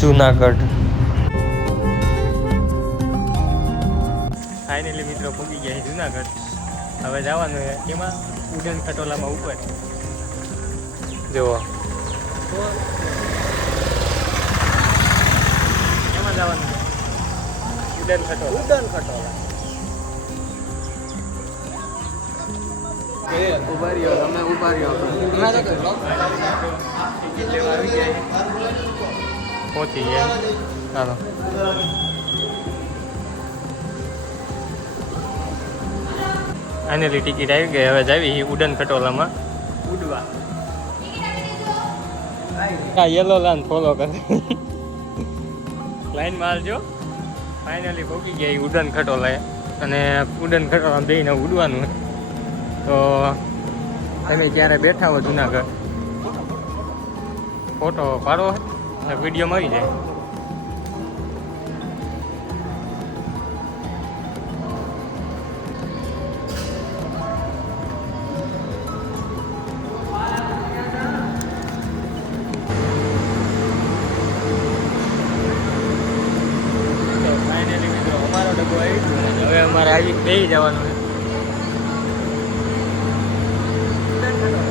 Junagadh. Finally મિત્રો પહોંચી ગયા છે જુનાગઢ. હવે જવાનું છે એમાં ઉડન ખટોલામાં ઉપર જુઓ એમાં જવાનું ઉડન ખટોલા. ઉભા રહ્યો તમે ઉભા રહ્યો ટિકિટ લેવા આવી ગયા પહોંચી ગયા. ચાલો ફાઇનલી ટિકિટ આવી ગઈ. હવે જાવી ઉડન ખટોલામાં ઉડવા. આ યલો લાઈન ફોલો કરે લાઈનમાં હાલજો. ફાઇનલી પહોંચી ગયા ઉડન ખટોલાએ અને ઉડન ખટોલા બેને ઉડવાનું. તો તમે ક્યારે બેઠા હો જુનાગઢ ફોટો પાડો વિડીયો મળી જાય. ફાઇનલી મિત્રો અમારો ડબ્બો આવી ગયો. હવે અમારે આવી બેસી જવાનું છે.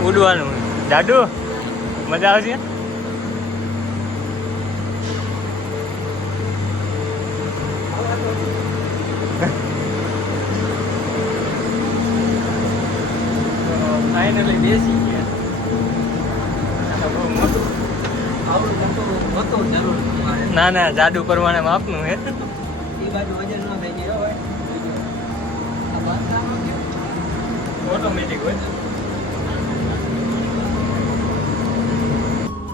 ઉડવાનું દાદુ મજા આવશે. ફાઇનલી બેસી ગયા. ના ના જાદુ પ્રમાણે માપનું હે. ઓટોમેટિક હોય.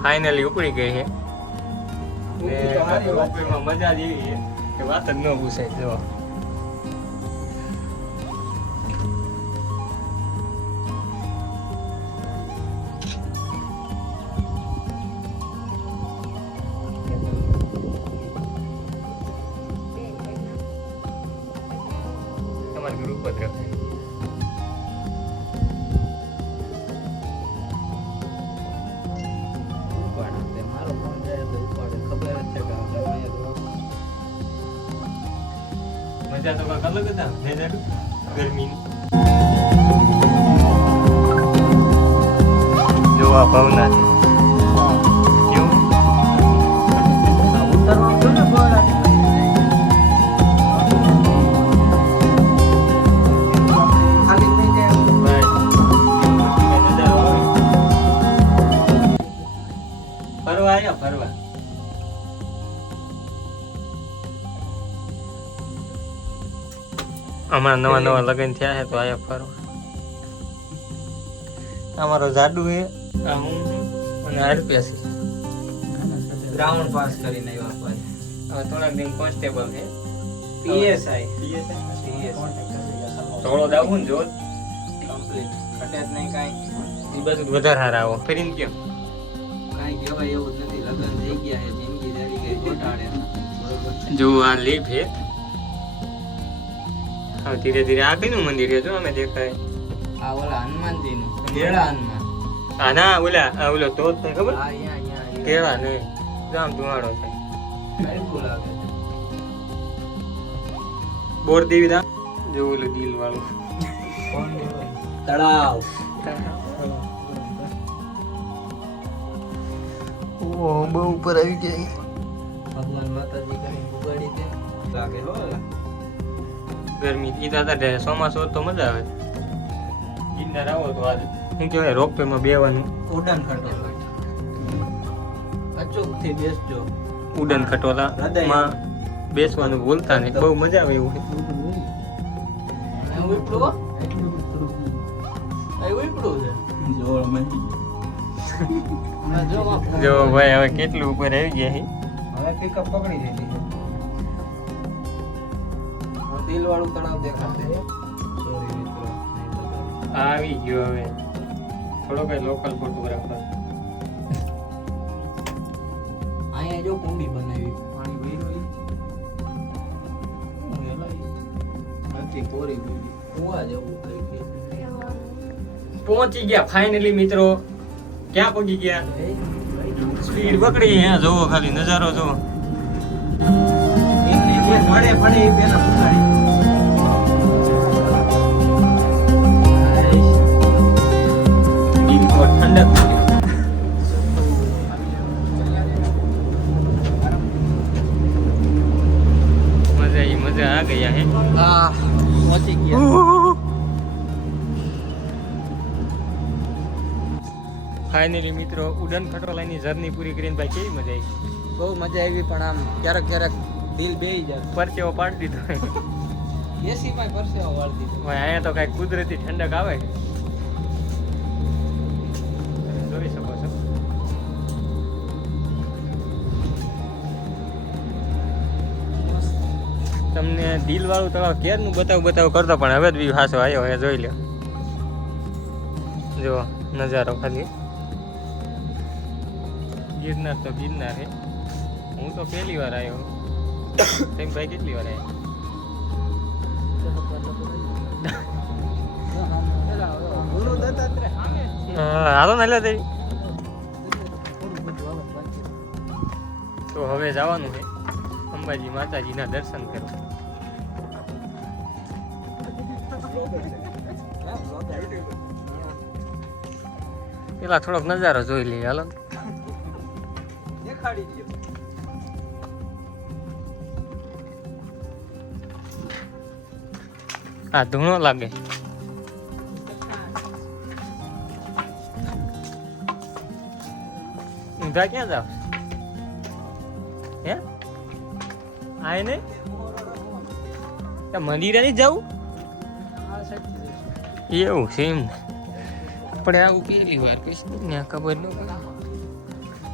ફાઇનલી ઉપડી ગઈ છે. મજા જ એવી છે કે વાત જ ન પૂછાય. જો તમારે ગ્રુપ જ કરશે. મજા તો કાંક અલગ હતા ને જાડુ ગરમીની. જોવા ભાવના કેવું ફરવા આવ્યા ફરવા. અમારા નવા નવા લગ્ન થયા છે તો આયા ફરવા. અમારો જાડુ છે આ હું અને આરપીએસ ગ્રાઉન્ડ પાસ કરીને આવ્યા હવે થોડાક દિન કોન્સ્ટેબલ છે. પીએસઆઈ થોડો દાવું ને જો કમ્પ્લીટ ખટે જ નહીં કાંઈ. એ બધું વધારે સારા આવો ફરીને કેમ કાંઈ કહેવાય એવું જ નથી. લગ્ન થઈ ગયા છે, જિંદગી જડી ગઈ ઘોટાડે. બરોબર જો આ લીફ છે. હવે ધીરે ધીરે આ કયું મંદિર છે જો અમે દેખાય. આ ઓલા હનુમાનજીનું કેળા હનુમાન. હા ના ઓલા આ ઓલો તો જ થાય ખબર હા અહીંયા કેવા નહીં જામ ધુવાડો થાય. બિલકુલ લાગે છે. બોર દેવી દા જો ઓલું દિલ વાળું તળાવ. ઓ બહુ ઉપર આવી ગયા. ભગવાન માતાજી કરીને ઉગાડી દે લાગે હો. ગરમી ઈ દાદા ચોમાસું તો મજા આવે. ગિરનાર આવો તો આજ શું કહેવાય રોપવે માં બેવાનું. ઉડાન ખટોલા અચૂકથી બેસજો. ઉડન ખટોલા માં બેસવાનું ભૂલતા નહીં. બહુ મજા આવે એવું. ઉપડું છે જોર મજી. જો ભાઈ હવે કેટલું ઉપર આવી ગયા છે. હવે પિકઅપ પકડી લીધી છે. દિલ વાળું તળાવ દેખાશે. સોરી મિત્રો આવી ગયો હવે થોડો કઈ લોકલ ફોટોગ્રાફર. અહીંયા જો કુંડી બનાવી પાણી ભર્યું નથી કોરી કુવા જેવું થઈ ગયું. પહોંચી ગયા ફાઇનલી મિત્રો. ક્યાં પહોંચી ગયા? સ્પીડ પકડી હે, જોવો ખાલી નજારો જોવો. એમને જે મળે પડે એ પેલા ઉતારી. દિલ કો ઠંડક થઈ ગઈ. મજા આ ગયા હે. હા પહોંચી ગયા. ફાઇનલી મિત્રો ઉડન ખટોલાની જર્ની પૂરી કરીને ભાઈ કેવી મજા આવી? બહુ મજા આવી, પણ આમ ક્યારેક ક્યારેક દિલ બેહી જાય. પરચેવો પાડી દીધો. એસી માં પરસેવો વાળી દીધો. ભાઈ અહીંયા તો કઈ કુદરતી ઠંડક આવે. જોઈ શકો છો. તમને દિલ વાળું તળાવ ક્યારનું બતાવ કરતો, પણ હવે જ બી હાસો આવ્યો હે. જોઈ લો, જો નજારો ખાલી. ગિરનાર તો ગિરનાર હે. હું તો પહેલી વાર આવ્યો. તેમ ભાઈ કેટલી વાર આવ્યા? હાલો ને એટલે તો હવે જવાનું છે અંબાજી માતાજીના દર્શન કરવા. પેલા થોડોક નજારો જોઈ લઈએ. હાલો દેખાડી દો. આ ધૂણો લાગે. ઊંધા ક્યાં જાવ? હે આય ને મંદિરે નહીં જવું? એવું છે એમ ને? આપણે આવું પહેલી વાર કહીશ ને, ખબર ન પડે.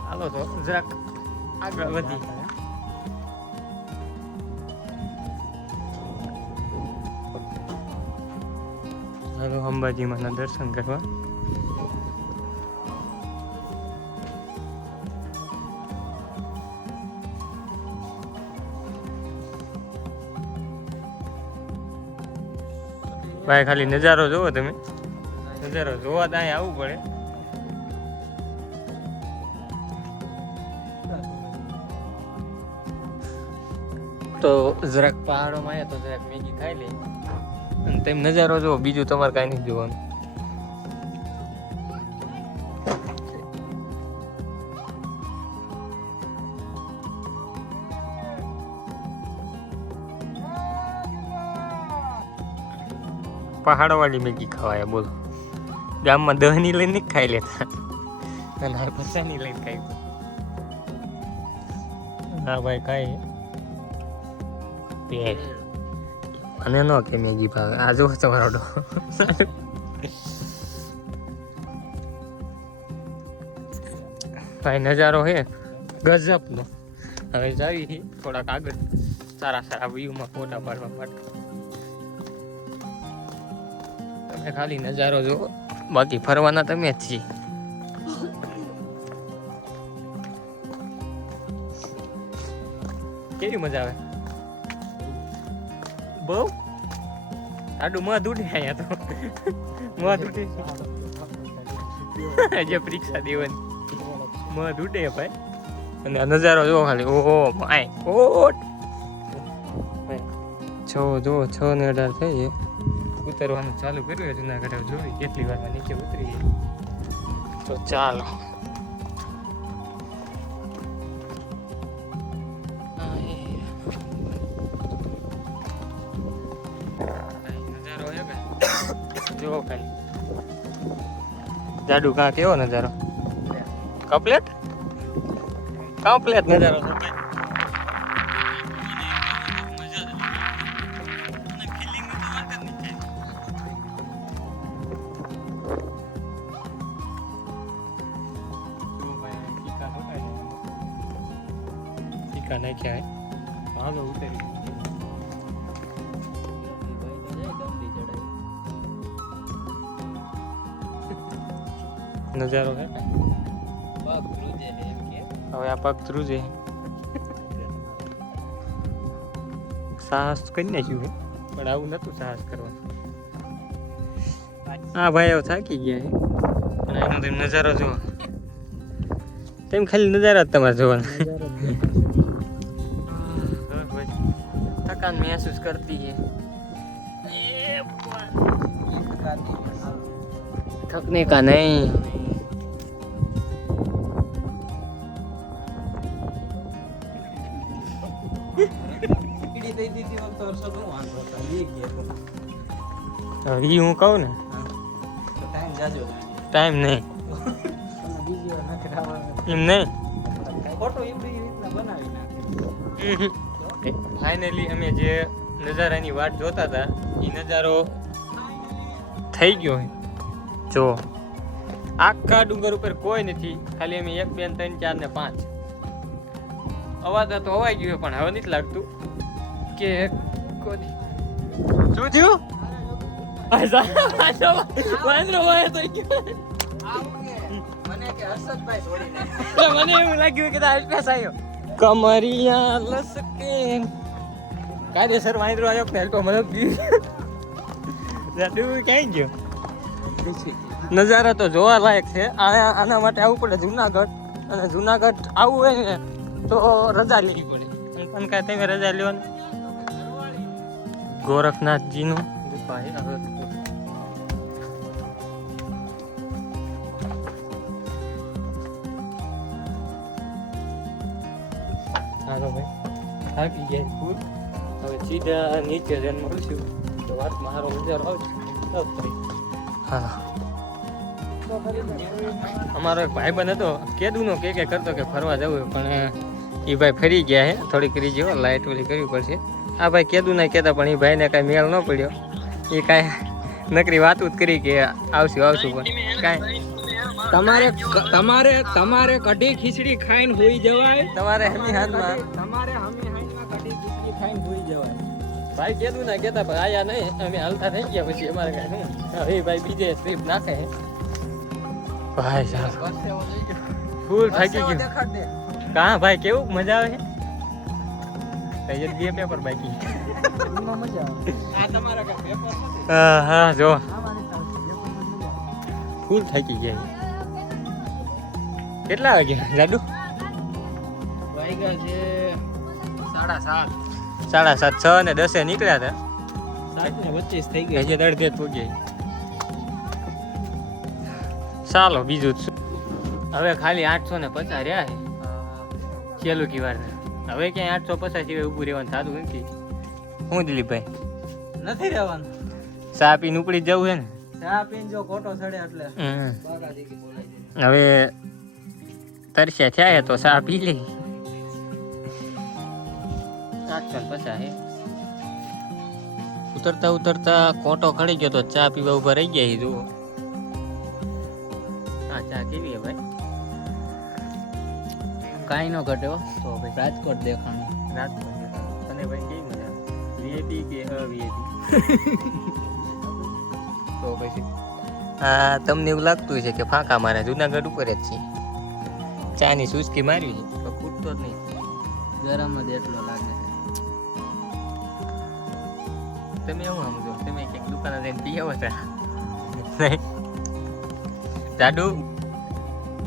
હાલો તો જરાક આગળ વધી. હાલો અંબાજીમાંના દર્શન કરવા. ભાઈ ખાલી નજારો જોવો તમે. નજારો જોવા તો અહીં આવવું પડે. તો જરાક પહાડોમાં આવ્યા તો જરાક મેગી ખાઈ લે અને તેમ નજારો જોવો. બીજું તમારે કાંઈ નથી જોવાનું. પહાડોવાળી મેગી ખવાય બોલો. ગામમાં 10ની લઈને ખાઈ લેતા અને 50ની લઈને ખાઈ. હા ભાઈ ખાઈ મને ન કે મેગી ભાવે. આ જો તમારો ભાઈ નજારો હે ગજબનો. હવે જાવી થોડાક આગળ સારા વ્યૂમાં ફોટા પાડવા માટે. તમે ખાલી નજારો જુઓ, બાકી ફરવાના તમે જ છીએ. કેવી મજા આવે? બહુ આડું મધ ઉડે અહીંયા તો. મધ ઉડે જે પરીક્ષા દેવાની મધ ઉડે ભાઈ. અને આ નજારો જોવો ખાલી. ઓહો માય ગોડ. 6:18 થઈ છે. ઉતરવાનું ચાલુ કર્યું જુનાગઢ. જોઈ કેટલી વારમાં નીચે ઉતરી. તો ચાલો નજારો હે કે જો ખાલી. જાડુ કા કેવો નજારો? કમ્પ્લેટ નજારો છે ભાઈ. નાખ્યા હાલો ઉતરી. નજારો હે હવે આ પગ ધ્રુજે. સાહસ કરી નાખ્યું હે, પણ આવું નતું સાહસ કરવાનું. હા ભાઈ હવે થાકી ગયા હે, પણ એનો નજારો જુઓ. તેમ ખાલી નજારા જ તમારે જોવાના. थकान महसूस करती है. थकने का नहीं. अभी हूँ कहूँ ना टाइम नहीं એમ નહીં. ફાઇનલી અમે જે નજારાની વાટ જોતા હતા એ નજારો થઈ ગયો. જો આખા ડુંગર ઉપર કોઈ નથી, ખાલી અમે 1 2 3 4 ને 5 અવાજ તો અવાઈ ગયો, પણ હવે નથી લાગતું કે શું થયું. મને એવું લાગ્યું કે અલ્પેશ આવ્યો. કમરિયા લસકે કાયદેસર વાંદરો આવ્યો ને તો મને ક્યાંય ગયો. નજારા તો જોવા લાયક છે. આના માટે આવવું પડે જુનાગઢ, અને જુનાગઢ આવવું હોય ને તો રજા લેવી પડે. પણ કાંઈ તમે રજા લેવાની. ગોરખનાથજીનું ગુફા છે. હાલો ભાઈ, થાકી ગયા ફૂલ. હવે સીધા નીચે જઈને મળશું તો વાતમાં સારો નજારો આવશે. હા, અમારો એક ભાઈબંધ હતો કેદુનો કે કરતો કે ફરવા જવું, પણ એ ભાઈ ફરી ગયા છે. થોડી કરી જેવો લાઇટ ઓલી કરવી પડશે. આ ભાઈ કેદું ના કહેતા, પણ એ ભાઈને કાંઈ મેળ ન પડ્યો. એ કાંઈ નકરી વાતું જ કરી કે આવશું પણ કાંઈ. તમારે કઢી ખીચડી ખાઈને હોઈ જવાય. તમારે હમી હાથમાં કઢી ખીચડી ખાઈને હોઈ જવાય. ભાઈ કેદું ના કહેતા, પણ આયા નહીં. અમે હાલતા થઈ ગયા પછી અમારે કાંઈ શું. હવે ભાઈ બીજે ટ્રીપ નાખે ભાઈ. સાહેબ ફૂલ થાકી ગયું. કાં ભાઈ કેવું મજા આવે છે. બે પેપર બાકી. હા જો ફૂલ થાકી ગયા. કેટલા વાગ્યા જાડુ? વાગ્યા છે 7:30. 7:30. 6 ને 10 નીકળ્યા હતા. 7:25 થઈ ગઈ. હજી અડધે જ પહોંચ્યા. ચાલો બીજું જ શું. હવે ખાલી 850 રહ્યા છે છેલ્લું કી વાર. હવે ક્યાંય 850 સિવાય ઊભું રહેવાનું થતું નથી. શું દિલીપભાઈ? નથી રહેવાનું. ચા પીને ઉપડી જવું છે ને. ચા પીને જો ખોટો સડે એટલે હવે તરસ્યા થયા તો ચા પી લઈ. 850 હે. ઉતરતા કોટો ખડી ગયો તો ચા પીવા ઉભા રહી ગયા. જુઓ આ ચા કેવી હે ભાઈ? કાંઈ ન ઘટ્યો તો ભાઈ રાજકોટ દેખાણું. રાજકોટ અને ભાઈ કેવી મજા વીઆઈપી કે અવીઆઈપી? તો પછી હા, તમને એવું લાગતું છે કે ફાંકા મારે જુનાગઢ ઉપર જ છે. ચાની સુસ્કી મારવી છે તો ખૂટતો જ નહીં. ગરમ જ એટલો લાગે. તમે એવું સમજો, તમે ક્યાંક દુકાને જઈને પી આવો છો નહીં? જાડુ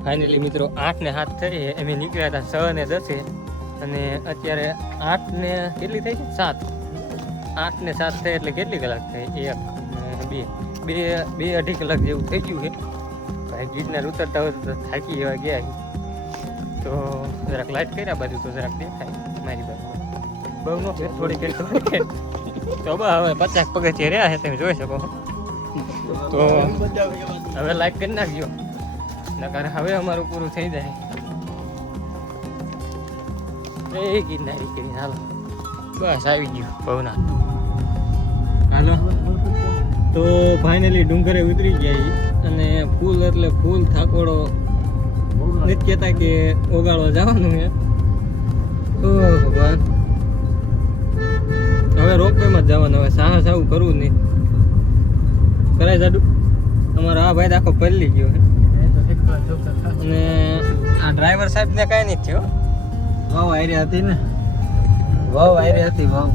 ફાઇનલી મિત્રો 8 ને 7 થઈ. અમે નીકળ્યા હતા 6 ને 10, અને અત્યારે 8 ને કેટલી થઈ છે? 7. 8 ને 7 થઈ એટલે કેટલી કલાક થઈ? 2-2.5 કલાક જેવું થઈ ગયું છે. ભાઈ ગીરનાર ઉતરતા હોય તો થાકી એવા ગયા. તો જરાક લાઈટ કર્યા બાજુ તો જરાક દેખાય મારી બાજુ. બહુ ન થોડી કરી તો હવે 50 પગથિયે રહ્યા છે, તમે જોઈ શકો. તો હવે લાઈટ કરી નાખજો, નકર હવે અમારું પૂરું થઈ જાય. એ ગિરનારી કરીને હાલો, બસ આવી ગયું ભવના. હાલો તો ફાઇનલી ડુંગરે ઉતરી ગયા, અને ફૂલ એટલે ફૂલ થાકોડો. નથી કહેતા કે ઓગાળવા જવાનું છે. ઓ ભગવાન, હવે રોપવેમાં જ જવાનું. હવે સાહસ આવું કરવું નહીં કરાય જાડુ. અમારો આ ભાઈ તો આખો પલળી ગયો છે. અને આ ડ્રાઈવર સાહેબ ને કઈ નથી થયો. વાવ આયરી હતી ને, વાવ આયરી હતી વાવ.